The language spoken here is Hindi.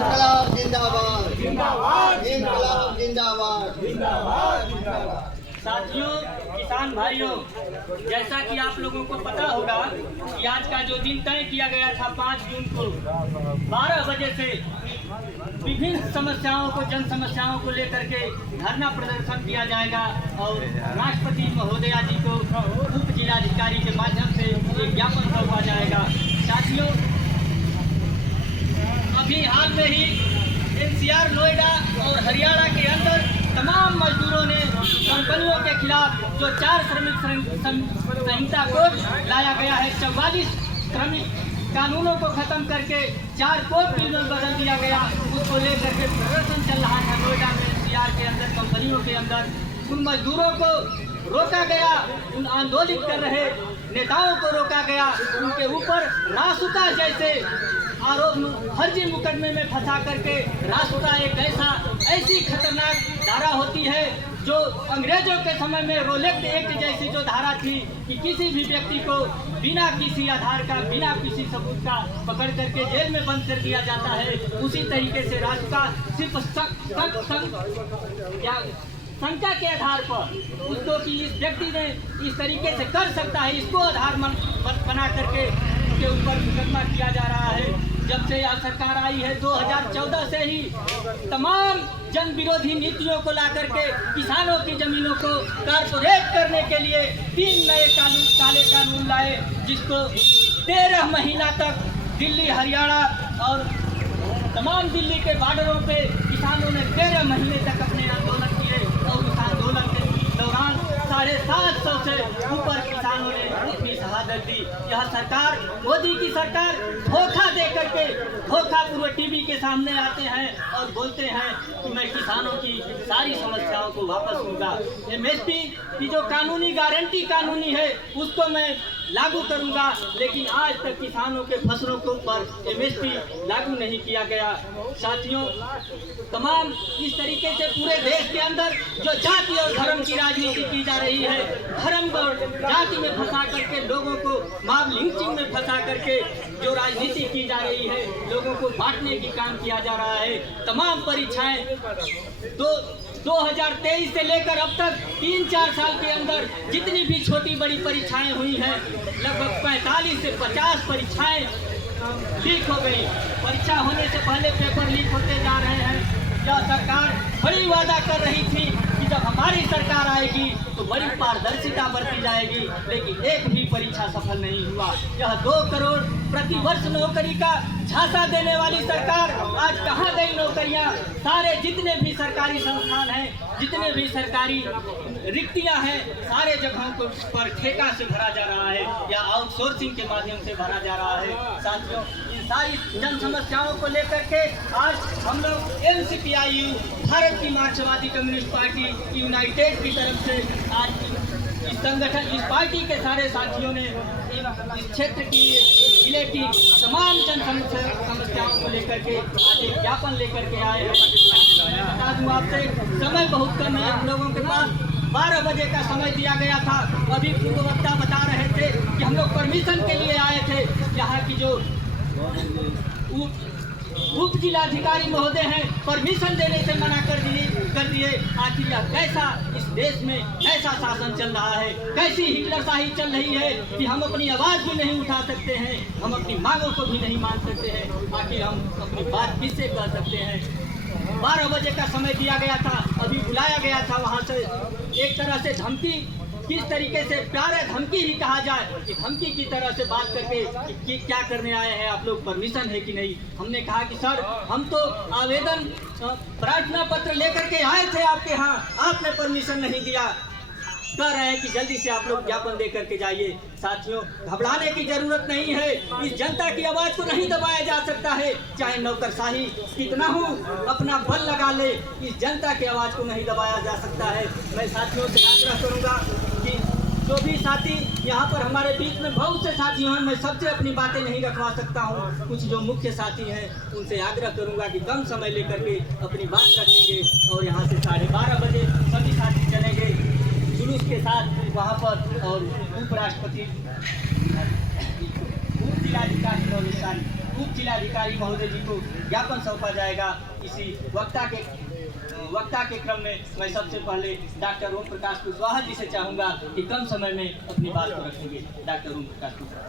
इंकलाब जिंदाबाद, इंकलाब जिंदाबाद। साथियों, किसान भाइयों, जैसा कि आप लोगों को पता होगा कि आज का जो दिन तय किया गया था 5 जून को 12 बजे से विभिन्न समस्याओं को, जन समस्याओं को लेकर के धरना प्रदर्शन किया जाएगा और राष्ट्रपति महोदया जी को उप जिलाधिकारी के माध्यम से एक ज्ञापन सौंपा जाएगा। साथियों, अभी हाल में ही NCR, नोएडा और हरियाणा के अंदर तमाम मजदूरों ने कंपनियों के खिलाफ जो 4 श्रमिक संहिता कोड लाया गया है, 44 श्रमिक कानूनों को खत्म करके 4 कोड बिल में बदल दिया गया, उसको लेकर के प्रदर्शन चल रहा था नोएडा में, NCR के अंदर, कंपनियों के अंदर। उन मजदूरों को रोका गया, उन आंदोलित कर रहे नेताओं को रोका गया, उनके ऊपर रासुका जैसे आरोप फर्जी मुकदमे में फंसा करके, रासुका एक ऐसी खतरनाक धारा होती है जो अंग्रेजों के समय में रोलेक्ट एक्ट जैसी जो धारा थी कि किसी भी व्यक्ति को बिना किसी आधार का, बिना किसी सबूत का पकड़ करके जेल में बंद कर दिया जाता है, उसी तरीके से रासुका सिर्फ शंका के आधार पर उसको कि इस व्यक्ति ने इस तरीके से कर सकता है, इसको आधार बना करके उसके ऊपर मुकदमा किया जा रहा है। जब से यह सरकार आई है 2014 से ही तमाम जन विरोधी नीतियों को ला करके किसानों की जमीनों को कारपोरेट करने के लिए 3 नए कानून, काले कानून लाए, जिसको 13 महीना तक दिल्ली, हरियाणा और तमाम दिल्ली के बॉर्डरों पे किसानों ने 13 महीने तक अपने आंदोलन किए और उस आंदोलन के दौरान 750 से ऊपर किसानों ने अपनी शहादत दी। यह सरकार, मोदी की सरकार, धोखा दे करके धोखापूर्वक टीवी के सामने आते हैं और बोलते हैं कि मैं किसानों की सारी समस्याओं को वापस लूँगा, MSP की जो कानूनी गारंटी कानूनी है उसको मैं लागू करूंगा, लेकिन आज तक किसानों के फसलों के ऊपर MSP लागू नहीं किया गया। साथियों, तमाम इस तरीके से पूरे देश के अंदर जो जाति और धर्म की राजनीति की जा रही है, धर्म और जाति में फंसा करके लोगों को मॉब लिंचिंग में फंसा करके जो राजनीति की जा रही है, लोगों को बांटने की काम किया जा रहा है। तमाम परीक्षाएं 2023 से लेकर अब तक 3-4 साल के अंदर जितनी भी छोटी बड़ी परीक्षाएं हुई हैं, लगभग 45 से 50 परीक्षाएं लीक हो गई। परीक्षा होने से पहले पेपर लीक होते जा रहे हैं। यह सरकार बड़ी वादा कर रही थी कि जब हमारी सरकार आएगी तो बड़ी पारदर्शिता बरती जाएगी, लेकिन एक भी परीक्षा सफल नहीं हुआ। यह 2 करोड़ प्रतिवर्ष नौकरी का झांसा देने वाली सरकार आज कहाँ गई नौकरियाँ? सारे जितने भी सरकारी संस्थान हैं, जितने भी सरकारी रिक्तियां हैं, सारे जगहों पर ठेका से भरा जा रहा है या आउटसोर्सिंग के माध्यम से भरा जा रहा है। साथियों, इन सारी जन समस्याओं को लेकर के आज हम लोग NCPIU, भारत की मार्क्सवादी कम्युनिस्ट पार्टी यूनाइटेड की तरफ से आज इस संगठन, इस पार्टी के सारे साथियों ने इस क्षेत्र की, जिले की तमाम जन समस्याओं को लेकर के आज एक ज्ञापन लेकर के आए हैं। बता दूं आपसे, समय बहुत कम है हम लोगों के पास। 12 बजे का समय दिया गया था। अभी पूर्ववक्ता बता रहे थे कि हम लोग परमिशन के लिए आए थे। यहाँ की जो उप जिलाधिकारी महोदय हैं, परमिशन देने से मना कर दिए। आखिर यह कैसा, इस देश में कैसा शासन चल रहा है, कैसी हिटलरशाही चल रही है कि हम अपनी आवाज़ भी नहीं उठा सकते हैं, हम अपनी मांगों को भी नहीं मान सकते हैं। आखिर हम अपनी बात किससे कर सकते हैं? 12 बजे का समय दिया गया था, अभी बुलाया गया था वहाँ से। एक तरह से धमकी, किस तरीके से प्यारे धमकी ही कहा जाए कि धमकी की तरह से बात करके कि क्या करने आए हैं आप लोग, परमिशन है कि नहीं। हमने कहा कि सर, हम तो आवेदन प्रार्थना पत्र लेकर के आए थे आपके यहाँ, आपने परमिशन नहीं दिया। कह रहे हैं कि जल्दी से आप लोग ज्ञापन दे करके जाइए। साथियों, घबराने की जरूरत नहीं है। इस जनता की आवाज़ को नहीं दबाया जा सकता है, चाहे नौकरशाही कितना हो, अपना बल लगा ले, इस जनता की आवाज़ को नहीं दबाया जा सकता है। मैं साथियों से आग्रह करूंगा कि जो भी साथी यहाँ पर हमारे बीच में, बहुत से साथी हैं, मैं सबसे अपनी बातें नहीं रखवा सकता हूँ। कुछ जो मुख्य साथी हैं उनसे आग्रह करूँगा कि कम समय लेकर के अपनी बात रखेंगे और यहाँ से 12:30 बजे सभी साथी चलेंगे जुलूस के साथ वहाँ पर। और उपराष्ट्रपति, उप जिलाधिकारी उप जिलाधिकारी महोदय जी को ज्ञापन सौंपा जाएगा। इसी वक्ता के क्रम में मैं सबसे पहले डॉक्टर ओम प्रकाश कुशवाहा जी से चाहूँगा कि कम समय में अपनी बात को रखेंगे। डॉक्टर ओम प्रकाश कुशवाहा।